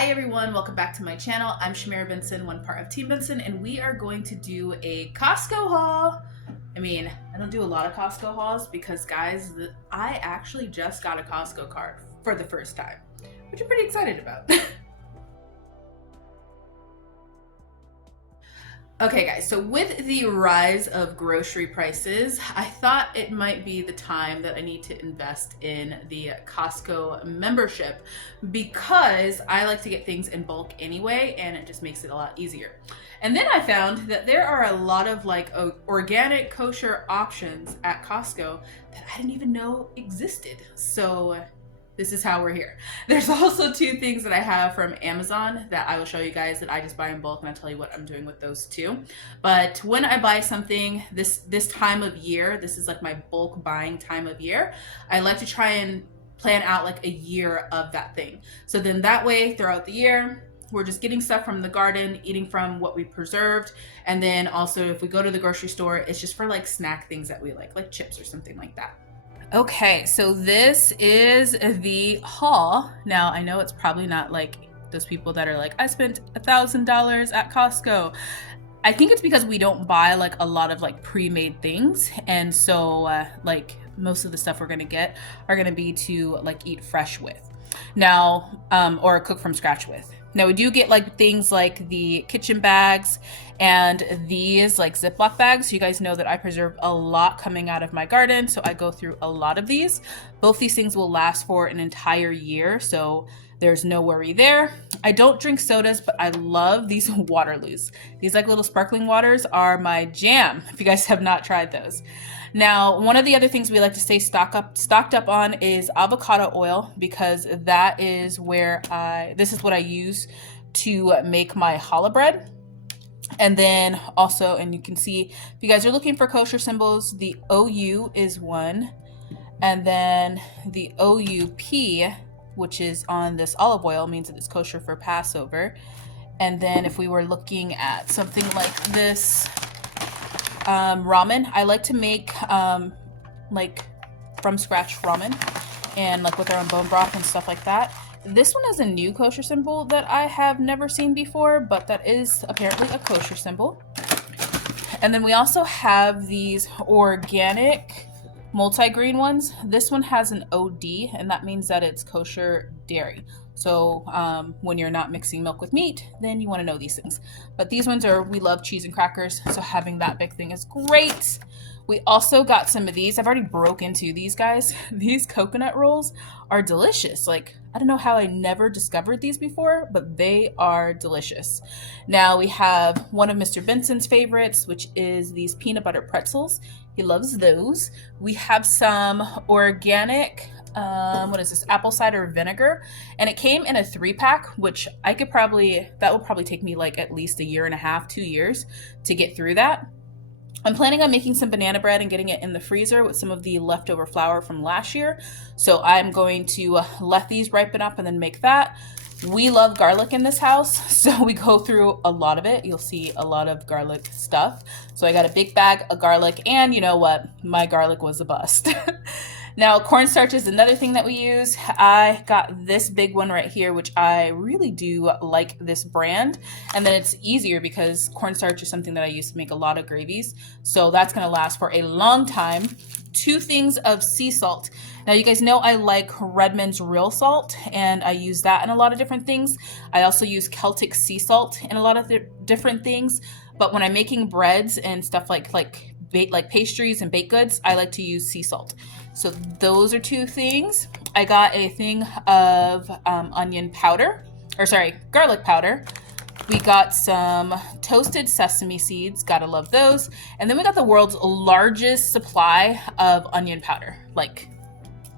Hi everyone, welcome back to my channel. I'm Shamira Benson, one part of Team Benson, and we are going to do a Costco haul. I mean, I don't do a lot of Costco hauls because guys, I actually just got a Costco card for the first time, which I'm pretty excited about. Okay guys, so with the rise of grocery prices, I thought it might be the time that I need to invest in the Costco membership because I like to get things in bulk anyway, and it just makes it a lot easier. And then I found that there are a lot of like organic kosher options at Costco that I didn't even know existed. So this is how we're here. There's also two things that I have from Amazon that I will show you guys that I just buy in bulk, and I'll tell you what I'm doing with those too. But when I buy something this time of year, this is like my bulk buying time of year, I like to try and plan out like a year of that thing. So then that way throughout the year, we're just getting stuff from the garden, eating from what we preserved. And then also if we go to the grocery store, it's just for like snack things that we like chips or something like that. Okay, so this is the haul. Now, I know it's probably not like those people that are like, I spent $1,000 at Costco. I think it's because we don't buy like a lot of like pre-made things. And so like most of the stuff we're gonna get are gonna be to like eat fresh with. Now, or cook from scratch with. Now we do get like things like the kitchen bags and these like Ziploc bags. You guys know that I preserve a lot coming out of my garden, so I go through a lot of these. Both these things will last for an entire year, so there's no worry there. I don't drink sodas, but I love these Waterloos. These like little sparkling waters are my jam, if you guys have not tried those. Now, one of the other things we like to stay stocked up on is avocado oil, because that is where this is what I use to make my challah bread. And then also, and you can see, if you guys are looking for kosher symbols, the OU is one. And then the OUP, which is on this olive oil, means that it's kosher for Passover. And then if we were looking at something like this, ramen, I like to make like from scratch ramen and like with our own bone broth and stuff like that. This one is a new kosher symbol that I have never seen before, but that is apparently a kosher symbol. And then we also have these organic multi-grain ones. This one has an OD, and that means that it's kosher dairy. So when you're not mixing milk with meat, then you want to know these things. But these ones are, we love cheese and crackers, so having that big thing is great. We also got some of these. I've already broke into these guys. These coconut rolls are delicious. Like, I don't know how I never discovered these before, but they are delicious. Now we have one of Mr. Benson's favorites, which is these peanut butter pretzels. He loves those. We have some organic what is this, apple cider vinegar, and it came in a 3-pack, which I could probably, that would probably take me like at least a year and a half, 2 years to get through that. I'm planning on making some banana bread and getting it in the freezer with some of the leftover flour from last year, so I'm going to let these ripen up and then make that. We love garlic in this house, so we go through a lot of it. You'll see a lot of garlic stuff. So I got a big bag of garlic, and you know what? My garlic was a bust. Now, cornstarch is another thing that we use. I got this big one right here, which I really do like this brand. And then it's easier because cornstarch is something that I use to make a lot of gravies. So that's going to last for a long time. 2 things of sea salt. Now, you guys know I like Redmond's real salt, and I use that in a lot of different things. I also use Celtic sea salt in a lot of different things. But when I'm making breads and stuff like pastries and baked goods, I like to use sea salt. So those are 2 things. I got a thing of onion powder, or sorry, garlic powder. We got some toasted sesame seeds, gotta love those. And then we got the world's largest supply of onion powder. Like,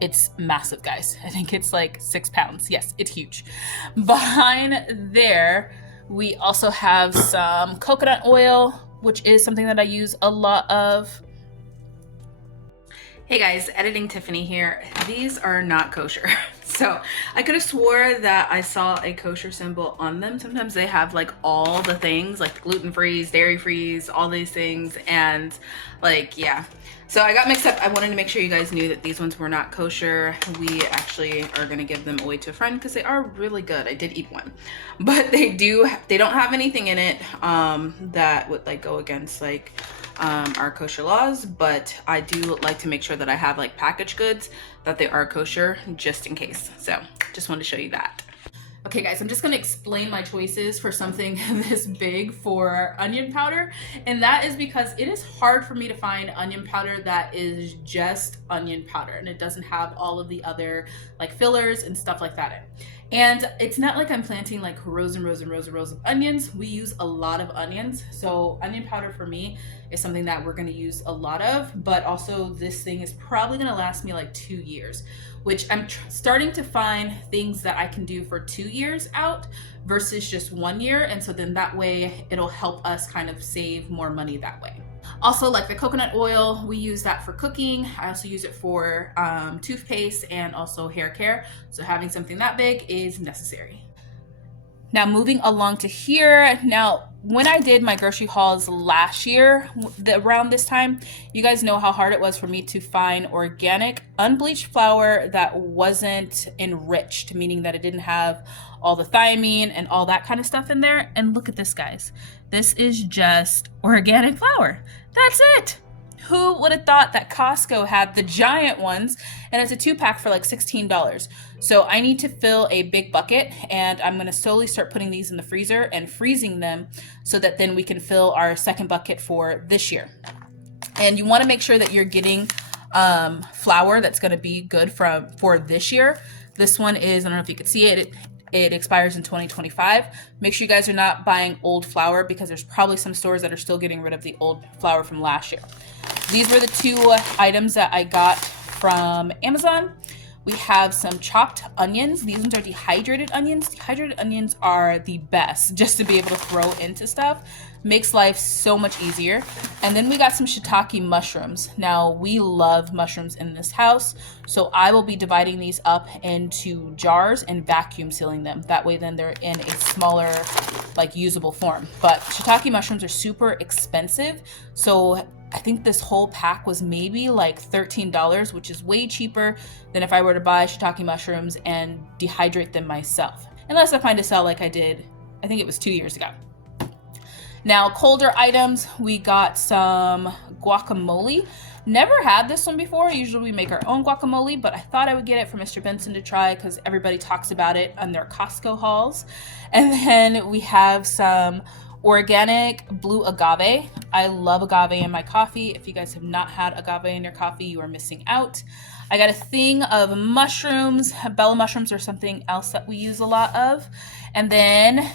it's massive, guys. I think it's like 6 pounds. Yes, it's huge. Behind there, we also have some coconut oil, which is something that I use a lot of. Hey guys, editing Tiffany here. These are not kosher. So I could have swore that I saw a kosher symbol on them. Sometimes they have like all the things, like gluten-free, dairy-free, all these things, and like, yeah. So I got mixed up. I wanted to make sure you guys knew that these ones were not kosher. We actually are gonna give them away to a friend because they are really good. I did eat one, but they don't have anything in it that would like go against like our kosher laws, but I do like to make sure that I have like packaged goods that they are kosher just in case. So just wanted to show you that. Okay guys, I'm just gonna explain my choices for something this big for onion powder. And that is because it is hard for me to find onion powder that is just onion powder and it doesn't have all of the other like fillers and stuff like that in. And it's not like I'm planting like rows and rows and rows and rows of onions. We use a lot of onions. So onion powder for me is something that we're gonna use a lot of, but also this thing is probably gonna last me like 2 years, which I'm starting to find things that I can do for 2 years out versus just 1 year. And so then that way it'll help us kind of save more money that way. Also, like the coconut oil, we use that for cooking. I also use it for toothpaste and also hair care. So having something that big is necessary. Now moving along to here. Now, when I did my grocery hauls last year, around this time, you guys know how hard it was for me to find organic, unbleached flour that wasn't enriched, meaning that it didn't have all the thiamine and all that kind of stuff in there. And look at this, guys. This is just organic flour. That's it. Who would have thought that Costco had the giant ones, and it's a 2-pack for like $16. So I need to fill a big bucket, and I'm gonna slowly start putting these in the freezer and freezing them so that then we can fill our second bucket for this year. And you wanna make sure that you're getting flour that's gonna be good for this year. This one is, I don't know if you could see it, it expires in 2025. Make sure you guys are not buying old flour because there's probably some stores that are still getting rid of the old flour from last year. These were the 2 items that I got from Amazon. We have some chopped onions. These ones are dehydrated onions. Dehydrated onions are the best just to be able to throw into stuff. Makes life so much easier. And then we got some shiitake mushrooms. Now, we love mushrooms in this house, so I will be dividing these up into jars and vacuum sealing them. That way then they're in a smaller, like usable form. But shiitake mushrooms are super expensive, so I think this whole pack was maybe like $13, which is way cheaper than if I were to buy shiitake mushrooms and dehydrate them myself. Unless I find a sale like I did, I think it was 2 years ago. Now, colder items, we got some guacamole. Never had this one before. Usually we make our own guacamole, but I thought I would get it for Mr. Benson to try because everybody talks about it on their Costco hauls. And then we have some organic blue agave. I love agave in my coffee. If you guys have not had agave in your coffee, you are missing out. I got a thing of mushrooms. Bella mushrooms are something else that we use a lot of. And then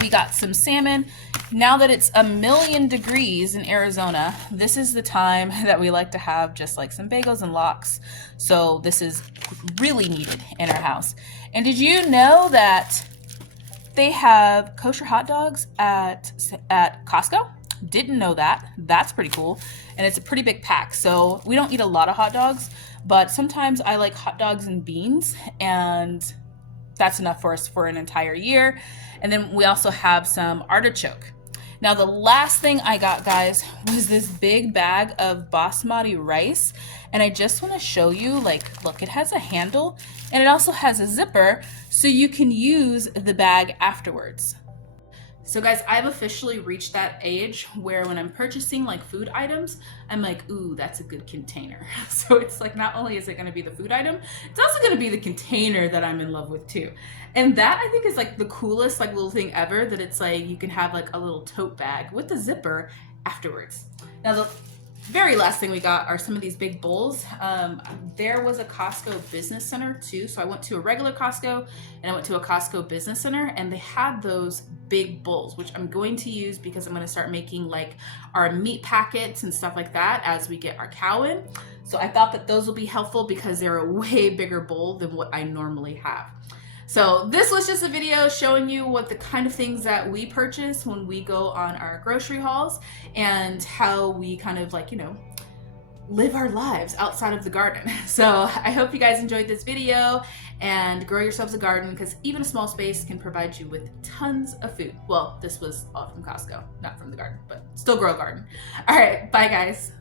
we got some salmon. Now that it's 1,000,000 degrees in Arizona, this is the time that we like to have just like some bagels and lox. So this is really needed in our house. And did you know that they have kosher hot dogs at Costco? Didn't know that. That's pretty cool. And it's a pretty big pack. So we don't eat a lot of hot dogs, but sometimes I like hot dogs and beans, and that's enough for us for an entire year. And then we also have some artichoke. Now, the last thing I got, guys, was this big bag of basmati rice. And I just want to show you, like, look, it has a handle and it also has a zipper so you can use the bag afterwards. So guys, I've officially reached that age where when I'm purchasing like food items, I'm like, ooh, that's a good container. So it's like, not only is it gonna be the food item, it's also gonna be the container that I'm in love with too. And that I think is like the coolest like little thing ever, that it's like you can have like a little tote bag with the zipper afterwards. Now the very last thing we got are some of these big bowls. There was a Costco business center too. So I went to a regular Costco and I went to a Costco business center, and they had those big bowls, which I'm going to use because I'm going to start making like our meat packets and stuff like that as we get our cow in. So I thought that those will be helpful because they're a way bigger bowl than what I normally have. So this was just a video showing you what the kind of things that we purchase when we go on our grocery hauls and how we kind of like, you know, live our lives outside of the garden. So I hope you guys enjoyed this video, and grow yourselves a garden, because even a small space can provide you with tons of food. Well, this was all from Costco, not from the garden, but still grow a garden. All right, bye guys.